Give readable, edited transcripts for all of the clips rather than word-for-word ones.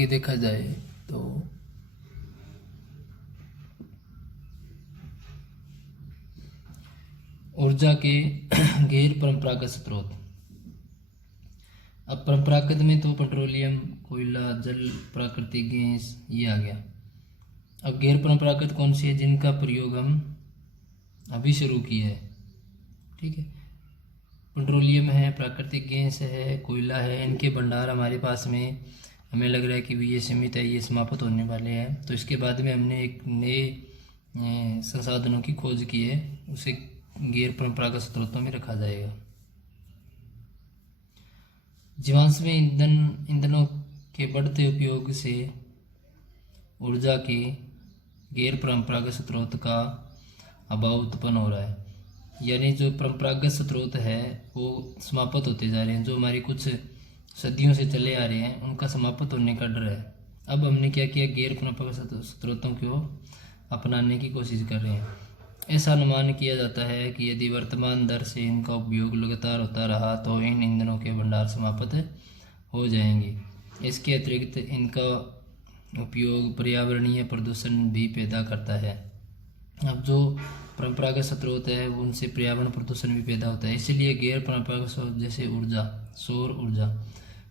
आगे देखा जाए तो ऊर्जा के गैर परंपरागत स्रोत। अब परंपरागत में तो पेट्रोलियम, कोयला, जल, प्राकृतिक गैस ये आ गया। अब गैर परंपरागत कौन सी है जिनका प्रयोग हम अभी शुरू किए है। ठीक है, पेट्रोलियम है, प्राकृतिक गैस है, कोयला है, इनके भंडार हमारे पास में हमें लग रहा है कि ये सीमित है, ये समाप्त होने वाले हैं। तो इसके बाद में हमने एक नए संसाधनों की खोज की है, उसे गैर परंपरागत स्रोतों में रखा जाएगा। जीवाश्म ईंधनों के बढ़ते उपयोग से ऊर्जा के गैर परंपरागत स्रोत का अभाव उत्पन्न हो रहा है, यानी जो परंपरागत स्रोत है वो समाप्त होते जा रहे हैं। जो हमारी कुछ सदियों से चले आ रहे हैं उनका समाप्त होने का डर है। अब हमने क्या किया, गैर परंपरागत स्रोतों को अपनाने की कोशिश कर रहे हैं। ऐसा अनुमान किया जाता है कि यदि वर्तमान दर से इनका उपयोग लगातार होता रहा तो इन ईंधनों के भंडार समाप्त हो जाएंगे। इसके अतिरिक्त इनका उपयोग पर्यावरणीय प्रदूषण भी पैदा करता है। अब जो परंपरागत स्रोत है उनसे पर्यावरण प्रदूषण भी पैदा होता है, इसीलिए गैर परंपरागत स्रोत जैसे ऊर्जा, सौर ऊर्जा,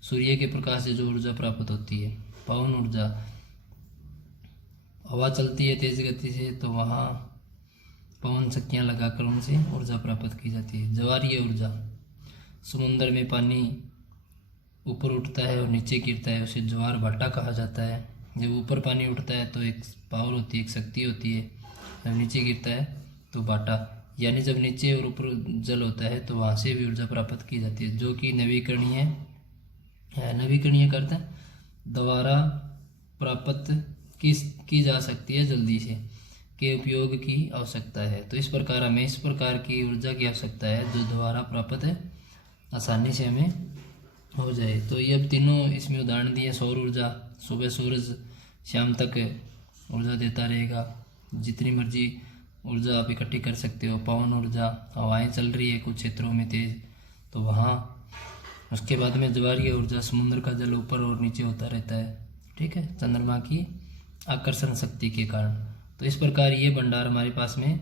सूर्य के प्रकाश से जो ऊर्जा प्राप्त होती है, पवन ऊर्जा, हवा चलती है तेज गति से तो वहाँ पवन चक्कियाँ लगाकर उनसे ऊर्जा प्राप्त की जाती है। ज्वारीय ऊर्जा, समुद्र में पानी ऊपर उठता है और नीचे गिरता है, उसे ज्वार भाटा कहा जाता है। जब ऊपर पानी उठता है तो एक पावर होती है, एक शक्ति होती है, जब नीचे गिरता है तो भाटा, यानी जब नीचे और ऊपर जल होता है तो वहाँ से भी ऊर्जा प्राप्त की जाती है, जो कि नवीकरणीय है। नवीकरणीय करता है दोबारा प्राप्त की जा सकती है, जल्दी से के उपयोग की आवश्यकता है। तो इस प्रकार हमें इस प्रकार की ऊर्जा की आवश्यकता है जो दोबारा प्राप्त है आसानी से हमें हो जाए। तो ये अब तीनों इसमें उदाहरण दिए। सौर ऊर्जा, सुबह सूरज शाम तक ऊर्जा देता रहेगा, जितनी मर्जी ऊर्जा आप इकट्ठी कर सकते हो। पवन ऊर्जा, हवाएं चल रही है कुछ क्षेत्रों में तेज तो वहाँ। उसके बाद में ज्वारीय ऊर्जा, समुद्र का जल ऊपर और नीचे होता रहता है, ठीक है, चंद्रमा की आकर्षण शक्ति के कारण। तो इस प्रकार ये भंडार हमारे पास में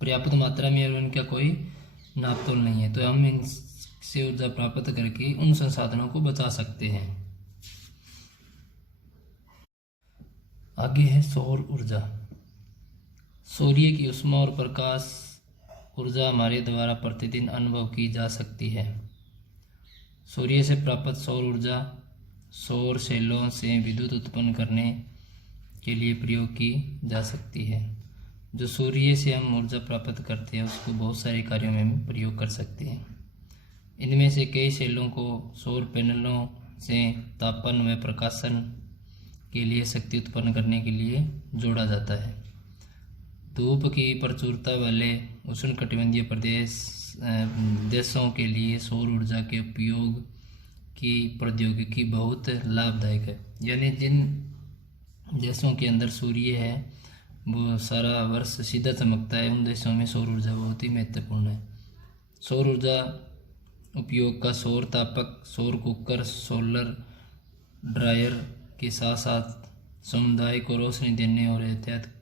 पर्याप्त मात्रा में और इनका कोई नापतोल नहीं है, तो हम इनसे ऊर्जा प्राप्त करके उन संसाधनों को बचा सकते हैं। आगे है सौर ऊर्जा। सूर्य की ऊष्मा और प्रकाश ऊर्जा हमारे द्वारा प्रतिदिन अनुभव की जा सकती है। सूर्य से प्राप्त सौर ऊर्जा सौर सेलों से विद्युत उत्पन्न करने के लिए प्रयोग की जा सकती है। जो सूर्य से हम ऊर्जा प्राप्त करते हैं उसको बहुत सारे कार्यों में प्रयोग कर सकते हैं। इनमें से कई सेलों को सौर पैनलों से तापन व प्रकाशन के लिए शक्ति उत्पन्न करने के लिए जोड़ा जाता है। धूप की प्रचुरता वाले उष्णकटिबंधीय देशों के लिए सौर ऊर्जा के उपयोग की प्रौद्योगिकी बहुत लाभदायक है, यानी जिन देशों के अंदर सूर्य है वो सारा वर्ष सीधा चमकता है, उन देशों में सौर ऊर्जा बहुत ही महत्वपूर्ण है। सौर ऊर्जा उपयोग का सौर तापक, सौर कुकर, सोलर ड्रायर के साथ साथ समुदाय को रोशनी देने और एहतियात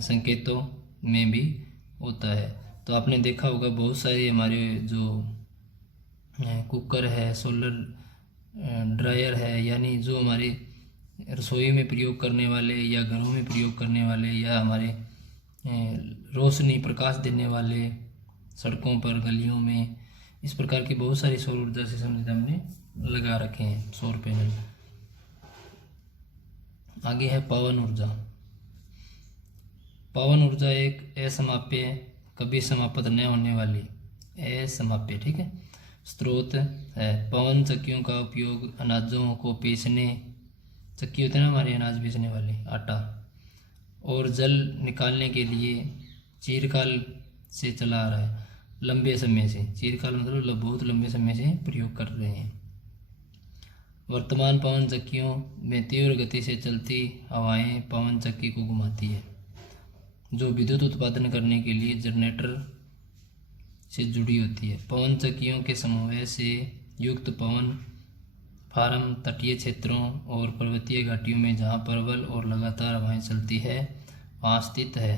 संकेतों में भी होता है। तो आपने देखा होगा बहुत सारे हमारे जो कुकर है, सोलर ड्रायर है, यानी जो हमारे रसोई में प्रयोग करने वाले या घरों में प्रयोग करने वाले या हमारे रोशनी प्रकाश देने वाले सड़कों पर गलियों में, इस प्रकार की बहुत सारी सौर ऊर्जा से संबंधित हमने लगा रखे हैं सौर पैनल। आगे है पवन ऊर्जा। पवन ऊर्जा एक असमाप्य, कभी समाप्त न होने वाली असमाप्य, ठीक है, स्रोत है। पवन चक्कियों का उपयोग अनाजों को पीसने, चक्की होते हैं ना हमारे अनाज पीसने वाले, आटा, और जल निकालने के लिए चिरकाल से चला आ रहा है, लंबे समय से। चिरकाल मतलब बहुत लंबे समय से प्रयोग कर रहे हैं। वर्तमान पवन चक्कियों में तीव्र गति से चलती हवाएं पवन चक्की को घुमाती है, जो विद्युत उत्पादन करने के लिए जनरेटर से जुड़ी होती है। पवन चक्कियों के समन्वय से युक्त पवन फार्म तटीय क्षेत्रों और पर्वतीय घाटियों में जहाँ प्रबल और लगातार हवाएं चलती है वहाँ स्थित है।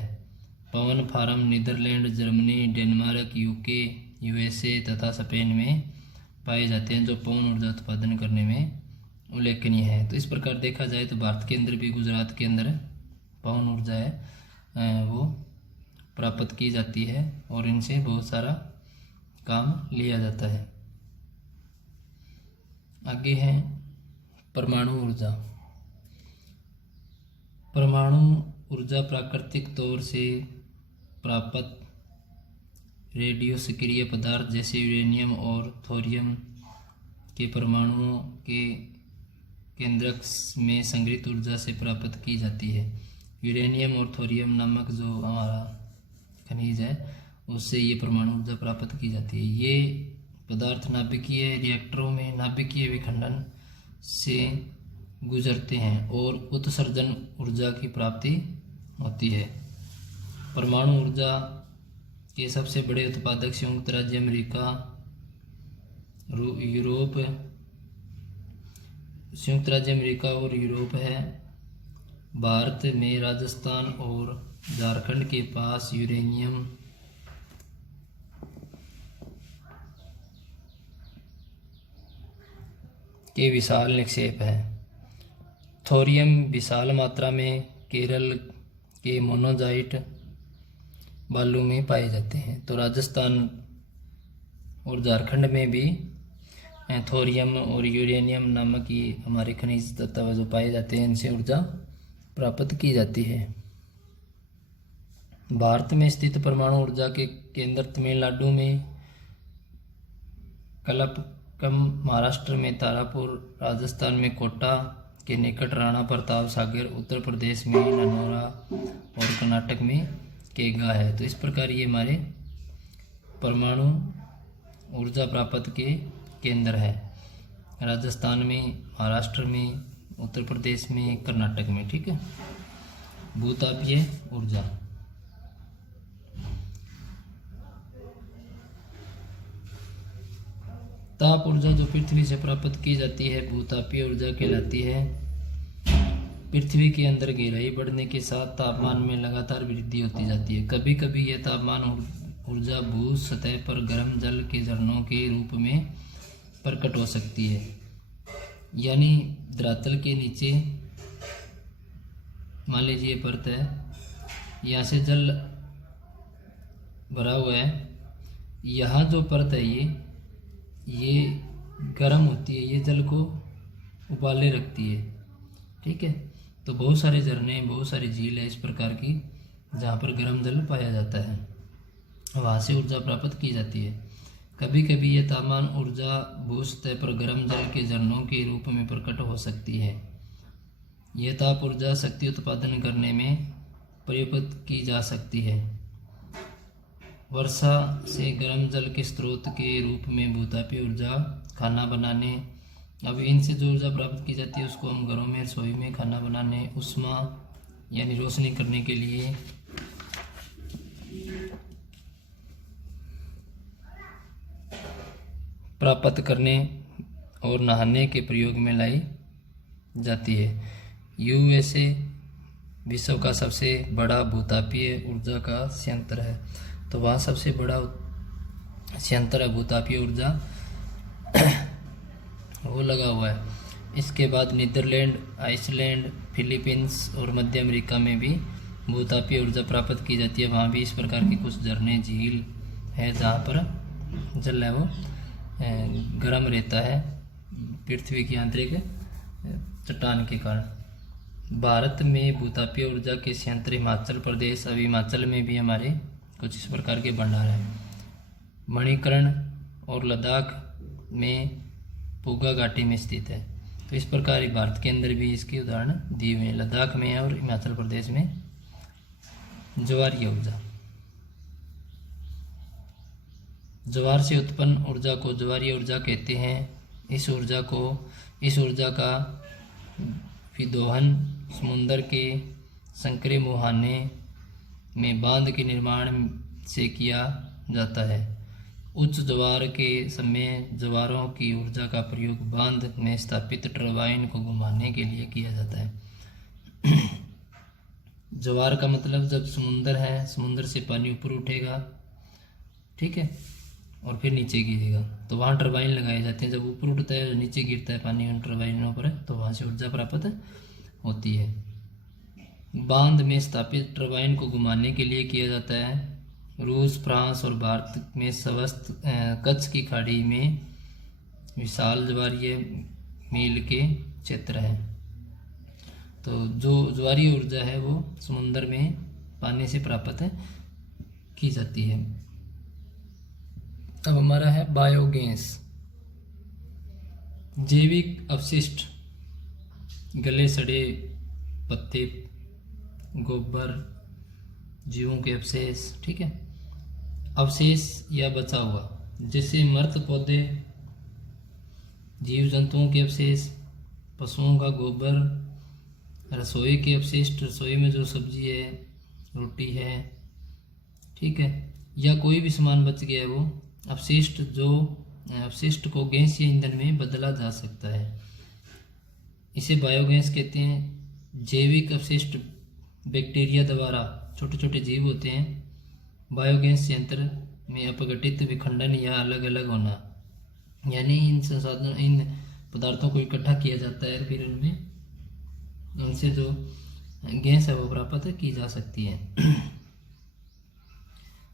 पवन farm Netherland, Germany, Denmark, UK, USA तथा स्पेन में पाए जाते हैं, जो पवन ऊर्जा उत्पादन करने में उल्लेखनीय है। तो इस प्रकार देखा जाए तो भारत के अंदर भी, गुजरात के अंदर पवन ऊर्जा है वो प्राप्त की जाती है और इनसे बहुत सारा काम लिया जाता है। आगे है परमाणु ऊर्जा। परमाणु ऊर्जा प्राकृतिक तौर से प्राप्त रेडियो सक्रिय पदार्थ जैसे यूरेनियम और थोरियम के परमाणुओं के केंद्रक में संग्रहित ऊर्जा से प्राप्त की जाती है। यूरेनियम और थोरियम नामक जो हमारा खनिज है उससे ये परमाणु ऊर्जा प्राप्त की जाती है। ये पदार्थ नाभिकीय रिएक्टरों में नाभिकीय विखंडन से गुजरते हैं और उत्सर्जन ऊर्जा की प्राप्ति होती है। परमाणु ऊर्जा के सबसे बड़े उत्पादक संयुक्त राज्य अमेरिका, यूरोप, संयुक्त राज्य अमेरिका और यूरोप है। भारत में राजस्थान और झारखंड के पास यूरेनियम के विशाल निक्षेप है। थोरियम विशाल मात्रा में केरल के मोनोजाइट बालू में पाए जाते हैं। तो राजस्थान और झारखंड में भी थोरियम और यूरेनियम नामक ये हमारे खनिज तत्व जो पाए जाते हैं, इनसे ऊर्जा प्राप्त की जाती है। भारत में स्थित परमाणु ऊर्जा के केंद्र तमिलनाडु में कलपकम, महाराष्ट्र में तारापुर, राजस्थान में कोटा के निकट राणा प्रताप सागर, उत्तर प्रदेश में ननौरा और कर्नाटक में केगा है। तो इस प्रकार ये हमारे परमाणु ऊर्जा प्राप्त के केंद्र है, राजस्थान में, महाराष्ट्र में, उत्तर प्रदेश में, कर्नाटक में। ठीक है। भूतापीय ऊर्जा। ताप ऊर्जा जो पृथ्वी से प्राप्त की जाती है भूतापीय ऊर्जा कहलाती है। पृथ्वी के अंदर गहराई बढ़ने के साथ तापमान में लगातार वृद्धि होती जाती है। कभी कभी यह तापमान ऊर्जा भू सतह पर गर्म जल के झरनों के रूप में प्रकट हो सकती है। यानी धरातल के नीचे मान लीजिए परत है, यहाँ से जल भरा हुआ है, यहाँ जो परत है ये गर्म होती है, ये जल को उबाले रखती है। ठीक है। तो बहुत सारे झरने, बहुत सारी झील है इस प्रकार की जहाँ पर गर्म जल पाया जाता है, वहाँ से ऊर्जा प्राप्त की जाती है। कभी कभी यह तापमान ऊर्जा भू सतह पर गर्म जल के झरनों के रूप में प्रकट हो सकती है। यह ताप ऊर्जा शक्ति उत्पादन करने में प्रयुक्त की जा सकती है। वर्षा से गर्म जल के स्रोत के रूप में भूतापीय ऊर्जा, खाना बनाने, अब इनसे जो ऊर्जा प्राप्त की जाती है उसको हम घरों में, रसोई में खाना बनाने, उष्मा यानी रोशनी करने के लिए, प्राप्त करने और नहाने के प्रयोग में लाई जाती है। यूएसए विश्व का सबसे बड़ा भूतापीय ऊर्जा का संयंत्र है। तो वहाँ सबसे बड़ा संयंत्र है भूतापीय ऊर्जा वो लगा हुआ है। इसके बाद नीदरलैंड, आइसलैंड, फिलीपींस और मध्य अमेरिका में भी भूतापीय ऊर्जा प्राप्त की जाती है। वहाँ भी इस प्रकार की कुछ झरने, झील है जहाँ पर जल है वो गर्म रहता है पृथ्वी की आंतरिक चट्टान के कारण। भारत में भूतापीय ऊर्जा के संयंत्र हिमाचल प्रदेश, अब हिमाचल में भी हमारे कुछ इस प्रकार के भंडार हैं। मणिकर्ण और लद्दाख में पूगा घाटी में स्थित है। तो इस प्रकार भारत के अंदर भी इसके उदाहरण दिए हुए हैं, लद्दाख में है और हिमाचल प्रदेश में। ज्वारीय ऊर्जा। ज्वार से उत्पन्न ऊर्जा को ज्वारीय ऊर्जा कहते हैं। इस ऊर्जा का विदोहन समुद्र के संकरे मुहाने में बांध के निर्माण से किया जाता है। उच्च ज्वार के समय ज्वारों की ऊर्जा का प्रयोग बांध में स्थापित टरबाइन को घुमाने के लिए किया जाता है। ज्वार का मतलब जब समुंदर है, समुंदर से पानी ऊपर उठेगा, ठीक है, और फिर नीचे गिरेगा, तो वहाँ टरबाइन लगाए जाते हैं। जब ऊपर उठता है, नीचे गिरता है पानी उन टरबाइनों पर, तो वहाँ से ऊर्जा प्राप्त होती है। बांध में स्थापित टरबाइन को घुमाने के लिए किया जाता है। रूस, फ्रांस और भारत में स्वस्थ कच्छ की खाड़ी में विशाल ज्वारीय मील के क्षेत्र हैं। तो जो ज्वारीय ऊर्जा है वो समुद्र में पानी से प्राप्त की जाती है। अब हमारा है बायोगैस। जैविक अपशिष्ट, गले सड़े पत्ते, गोबर, जीवों के अवशेष, ठीक है, अवशेष या बचा हुआ, जैसे मृत पौधे, जीव जंतुओं के अवशेष, पशुओं का गोबर, रसोई के अपशिष्ट, रसोई में जो सब्जी है, रोटी है, ठीक है, या कोई भी सामान बच गया है वो अपशिष्ट, जो अपशिष्ट को गैस या ईंधन में बदला जा सकता है, इसे बायोगैस कहते हैं। जैविक अपशिष्ट बैक्टीरिया द्वारा, छोटे छोटे जीव होते हैं, बायोगैस संयंत्र में अपघटित विखंडन या अलग अलग होना, यानी इन संसाधन, इन पदार्थों को इकट्ठा किया जाता है, फिर उनमें उनसे जो गैस है वो प्राप्त की जा सकती है।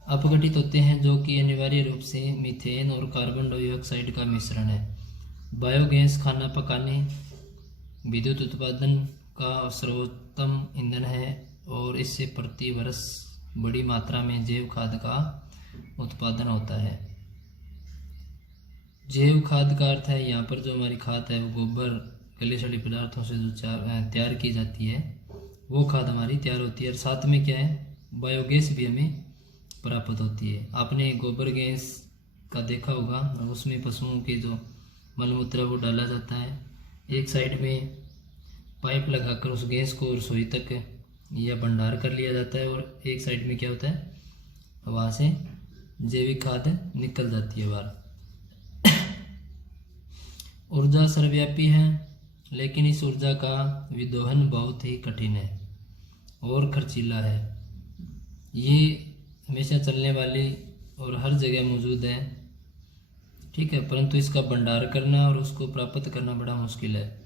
अपघटित होते हैं, जो कि अनिवार्य रूप से मीथेन और कार्बन डाइऑक्साइड का मिश्रण है। बायोगैस खाना पकाने, विद्युत उत्पादन का सर्वोत्तम ईंधन है और इससे प्रति वर्ष बड़ी मात्रा में जैव खाद का उत्पादन होता है। जैव खाद का अर्थ है यहाँ पर जो हमारी खाद है वो गोबर, गले सड़े पदार्थों से जो तैयार की जाती है वो खाद हमारी तैयार होती है। और साथ में क्या है, बायोगैस भी हमें प्राप्त होती है। आपने गोबर गैस का देखा होगा, उसमें पशुओं के जो मलमूत्र वो डाला जाता है, एक साइड में पाइप लगाकर उस गैस को रसोई तक या भंडार कर लिया जाता है, और एक साइड में क्या होता है, वहाँ से जैविक खाद निकल जाती है बाहर। ऊर्जा सर्वव्यापी है, लेकिन इस ऊर्जा का विदोहन बहुत ही कठिन है और खर्चीला है। ये हमेशा चलने वाली और हर जगह मौजूद है, ठीक है, परंतु इसका भंडार करना और उसको प्राप्त करना बड़ा मुश्किल है,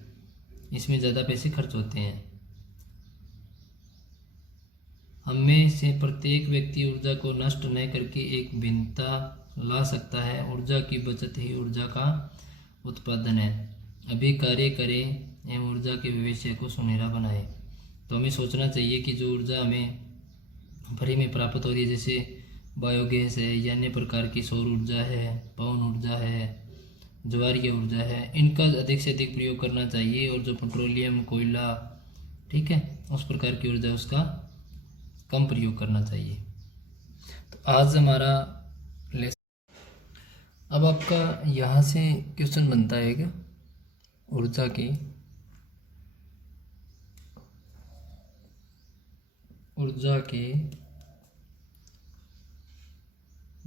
इसमें ज़्यादा पैसे खर्च होते हैं। हम में से प्रत्येक व्यक्ति ऊर्जा को नष्ट न करके एक भिन्नता ला सकता है। ऊर्जा की बचत ही ऊर्जा का उत्पादन है। अभी कार्य करें एवं ऊर्जा के भविष्य को सुनहरा बनाए। तो हमें सोचना चाहिए कि जो ऊर्जा हमें फ्री में प्राप्त हो रही है, जैसे बायोगैस है या अन्य प्रकार की सौर ऊर्जा है, पवन ऊर्जा है, ज्वारीय ऊर्जा है, इनका अधिक से अधिक प्रयोग करना चाहिए। और जो पेट्रोलियम, कोयला, ठीक है, उस प्रकार की ऊर्जा उसका कम प्रयोग करना चाहिए। तो आज हमारा लेसन, अब आपका यहाँ से क्वेश्चन बनता है कि ऊर्जा की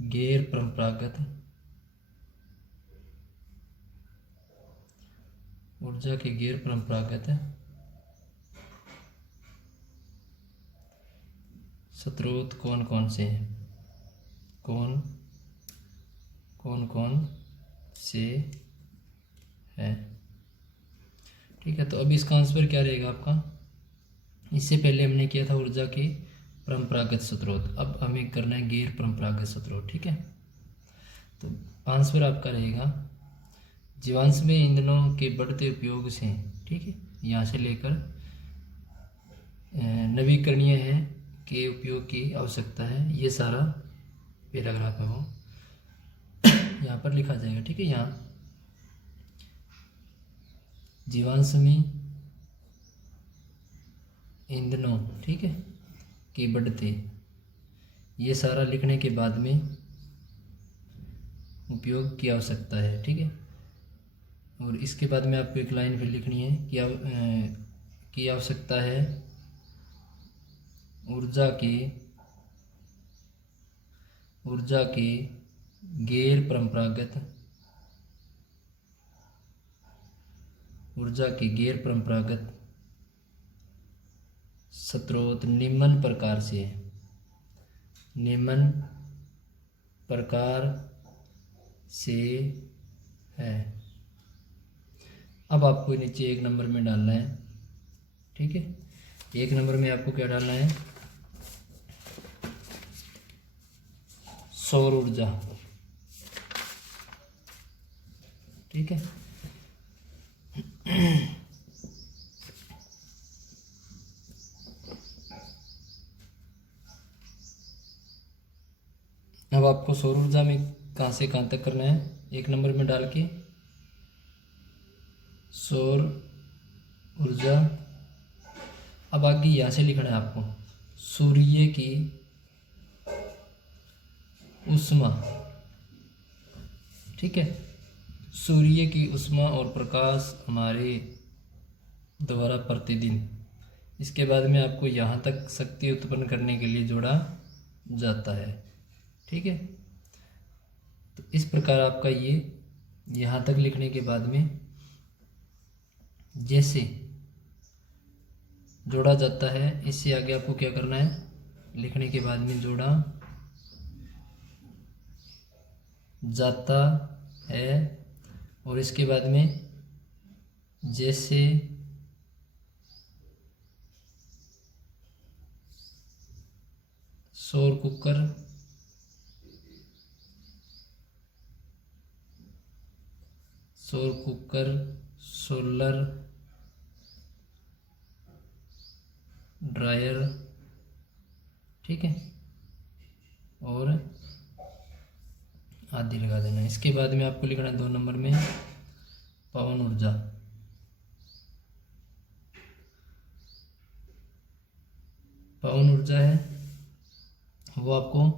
गैर परंपरागत स्रोत कौन कौन से हैं, कौन कौन से है, ठीक है। तो अब इसका आंसर क्या रहेगा आपका, इससे पहले हमने किया था ऊर्जा के परंपरागत स्रोत, अब हमें करना है गैर परंपरागत स्रोत, ठीक है। तो आंसर आपका रहेगा जीवाश्म ईंधनों के बढ़ते उपयोग से, ठीक है, यहाँ से लेकर नवीकरणीय है के उपयोग की आवश्यकता है, ये सारा पैराग्राफ है वो यहाँ पर लिखा जाएगा, ठीक है। यहाँ जीवाश्मी ईंधनों, ठीक है, के बढ़ते, ये सारा लिखने के बाद में उपयोग की आवश्यकता है, ठीक है। और इसके बाद में आपको एक लाइन फिर लिखनी है कि आवश्यकता है ऊर्जा के गैर परंपरागत ऊर्जा के गैर परंपरागत स्रोत निम्न प्रकार से है, निम्न प्रकार से है। अब आपको नीचे 1 नंबर में डालना है, ठीक है। 1 नंबर में आपको क्या डालना है, सौर ऊर्जा, ठीक है। अब आपको सौर ऊर्जा में कहाँ से कहाँ तक करना है, 1 नंबर में डाल के सौर ऊर्जा। अब आगे यहाँ से लिखना है आपको सूर्य की ऊष्मा, ठीक है। सूर्य की ऊष्मा और प्रकाश हमारे द्वारा प्रतिदिन, इसके बाद में आपको यहाँ तक शक्ति उत्पन्न करने के लिए जोड़ा जाता है, ठीक है। तो इस प्रकार आपका ये यहाँ तक लिखने के बाद में जैसे जोड़ा जाता है, इससे आगे आपको क्या करना है, लिखने के बाद में जोड़ा जाता है, और इसके बाद में जैसे सौर कुकर, सोलर ड्रायर, ठीक है, और आदि लगा देना। इसके बाद में आपको लिखना है 2 नंबर में पवन ऊर्जा। पवन ऊर्जा है वो आपको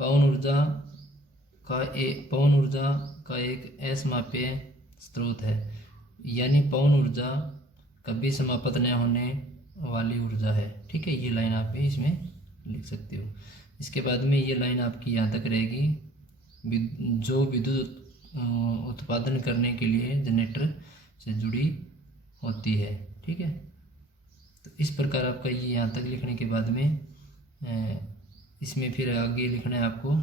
पवन ऊर्जा का एक असमापीय स्रोत है, यानी पवन ऊर्जा कभी समाप्त न होने वाली ऊर्जा है, ठीक है। ये लाइन आप इसमें लिख सकते हो। इसके बाद में ये लाइन आपकी यहाँ तक रहेगी, जो विद्युत उत्पादन करने के लिए जनरेटर से जुड़ी होती है, ठीक है। तो इस प्रकार आपका ये यहाँ तक लिखने के बाद में इसमें फिर आगे लिखना है आपको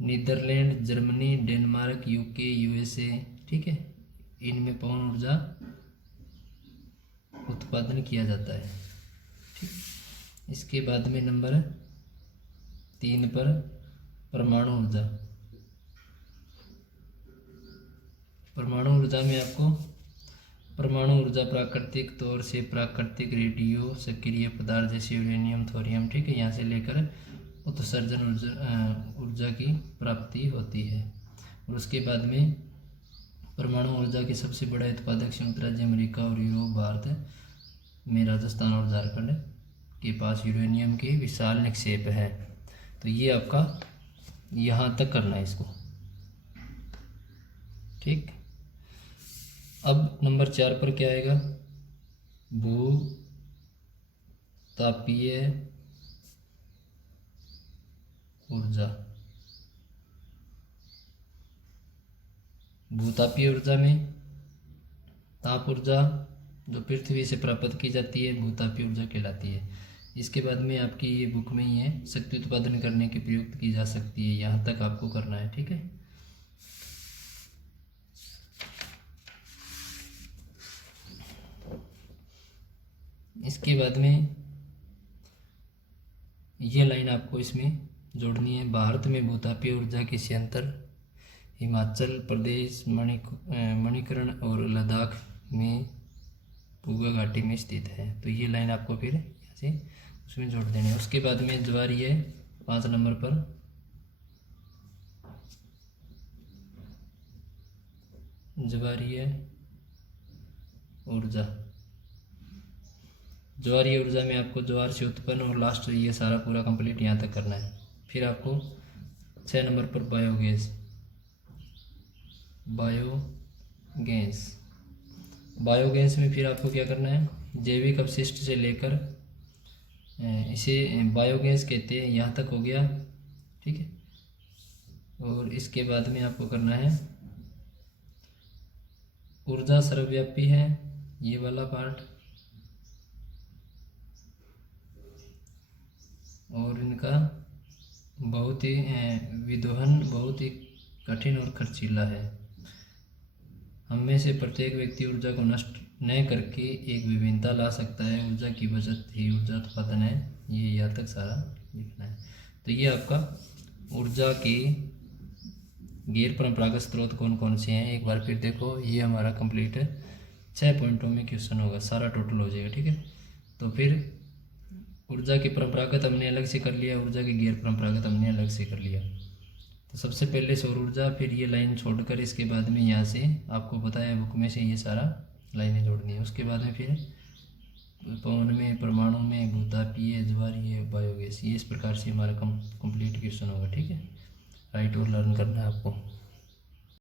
Netherland, Germany, Denmark, UK, USA, ठीक है, इनमें पवन ऊर्जा उत्पादन किया जाता है, ठीक। इसके बाद में नंबर 3 पर परमाणु ऊर्जा। परमाणु ऊर्जा में आपको परमाणु ऊर्जा प्राकृतिक तौर से प्राकृतिक रेडियो सक्रिय पदार्थ जैसे यूरेनियम, थोरियम, ठीक है, यहाँ से लेकर उत्सर्जन ऊर्जा की प्राप्ति होती है। और उसके बाद में परमाणु ऊर्जा के सबसे बड़ा उत्पादक संयुक्त राज्य अमेरिका और यूरोप, भारत में राजस्थान और झारखंड के पास यूरेनियम के विशाल निक्षेप है। तो ये आपका यहाँ तक करना है इसको, ठीक। अब नंबर 4 पर क्या आएगा, भू तापीय ऊर्जा। भूतापीय ऊर्जा में ताप ऊर्जा जो पृथ्वी से प्राप्त की जाती है भूतापीय ऊर्जा कहलाती है। इसके बाद में आपकी ये बुक में ही है, शक्ति उत्पादन करने के प्रयुक्त की जा सकती है, यहाँ तक आपको करना है, ठीक है। इसके बाद में ये लाइन आपको इसमें जोड़नी है, भारत में भूतापीय ऊर्जा के संयंत्र हिमाचल प्रदेश, मणिकर्ण और लद्दाख में पूगा घाटी में स्थित है। तो ये लाइन आपको फिर यहाँ से उसमें जोड़ देनी है। उसके बाद में ज्वारीय 5 नंबर पर ज्वारीय ऊर्जा। ज्वारीय ऊर्जा में आपको ज्वार से उत्पन्न और लास्ट ये सारा पूरा कंप्लीट यहाँ तक करना है। फिर आपको 6 नंबर पर बायोगैस। बायोगैस में फिर आपको क्या करना है, जैविक अपशिष्ट से लेकर इसे बायोगैस कहते हैं, यहाँ तक हो गया, ठीक है। और इसके बाद में आपको करना है ऊर्जा सर्वव्यापी है ये वाला पार्ट, और इनका बहुत ही विदोहन बहुत ही कठिन और खर्चीला है। हम में से प्रत्येक व्यक्ति ऊर्जा को नष्ट न करके एक विभिन्नता ला सकता है। ऊर्जा की बचत ही ऊर्जा उत्पादन है। ये यहाँ तक सारा लिखना है। तो ये आपका ऊर्जा की गैर परंपरागत स्रोत कौन कौन से हैं एक बार फिर देखो। ये हमारा कंप्लीट है, 6 पॉइंटों में क्वेश्चन होगा, सारा टोटल हो जाएगा। ठीक है, तो फिर ऊर्जा की परंपरागत हमने अलग से कर लिया, ऊर्जा की गैर परंपरागत हमने अलग से कर लिया। तो सबसे पहले सौर ऊर्जा, फिर ये लाइन छोड़कर इसके बाद में यहाँ से आपको बताया बुक में से ये सारा लाइनें जोड़नी है। उसके बाद में फिर पवन में, परमाणु में, भूतापीय, ज्वारीय, बायोगैस, ये इस प्रकार से हमारा कंप्लीट क्वेश्चन होगा। ठीक है, राइट और लर्न करना है आपको।